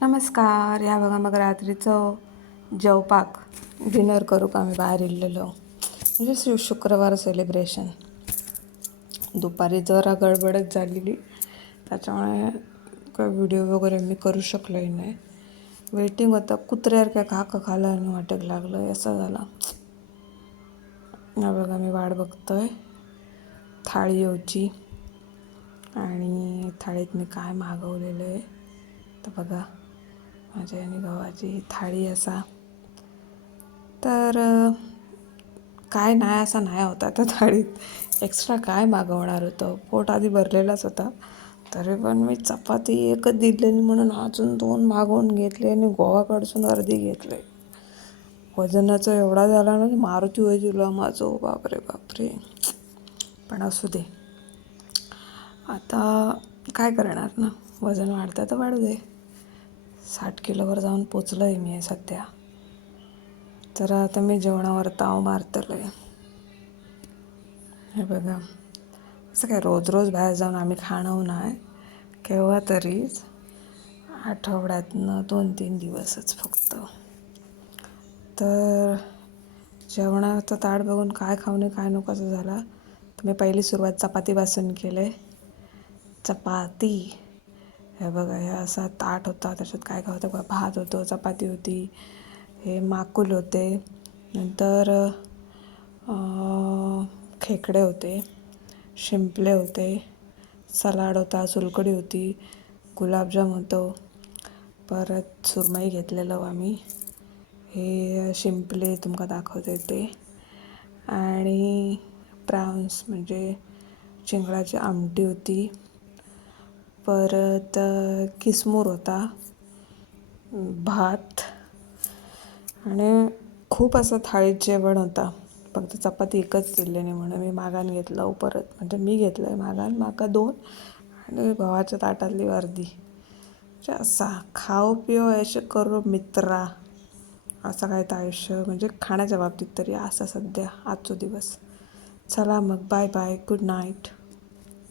नमस्कार. या बघा मग रात्रीचं जेवपाक डिनर करू का? आम्ही बाहेर इल्लेलो म्हणजे शु शुक्रवार सेलिब्रेशन दुपारी जरा गडबडच झालेली. त्याच्यामुळे काय व्हिडिओ वगैरे मी करू शकलोही नाही. वेटिंग होतं. कुत्र्यावर काय खाकं खालं आणि वाटेक लागलं. असं झालं. या बघा मी वाट बघतोय. थाळी येऊची आणि थाळीत मी काय मागवलेलं आहे तर बघा. माझ्या आणि गव्हाची थाळी असा. तर काय नाही असा नाही होता त्या थाळीत. एक्स्ट्रा काय मागवणार होतं? पोट आधी भरलेलाच होता. तरी पण मी चपाती एकच दिलेली म्हणून अजून दोन मागवून घेतले आणि गोवाकडसून अर्धी घेतले. वजनाचा एवढा झाला ना मारुती वैजुला माझं. बापरे बापरे. पण असू दे. आता काय करणार ना? वजन वाढतं तर वाढू दे. साठ किलोवर जाऊन पोचलो आहे मी सध्या. तर आता मी जेवणावर ताव मारतलो आहे हे बघा. असं काय रोज रोज बाहेर जाऊन आम्ही खाणं नाही केव्हा तरीच आठवड्यातनं दोन तीन दिवसच फक्त. तर जेवणाचं ताट बघून काय खाऊ नये काय नको असं झाला. तर मी पहिली सुरुवात चपातीपासून केले चपाती. हे बघा हे असा ताट होता त्याच्यात काय काय होतं बघा भात होतो चपाती होती हे माकुल होते नंतर खेकडे होते शिंपले होते सलाड होता सुलकडी होती गुलाबजाम होतं परत सुरमई घेतलेलं आम्ही हे शिंपले तुमका दाखवते ते आणि प्राउन्स म्हणजे चिंगळाची आमटी होती परत किसमूर होता भात आणि खूप असं थाळीत जेवण होता. फक्त चपाती एकच दिलेली नाही म्हणून मी मागान घेतलं. परत म्हणजे मी घेतलं आहे मागान माका दोन आणि भावाच्या ताटातली अर्धी. म्हणजे असा खाओ पिओ असे करो मित्रा. असं काय तर आयुष्य म्हणजे खाण्याच्या बाबतीत तरी असा सध्या आजचो दिवस. चला मग बाय बाय गुड नाईट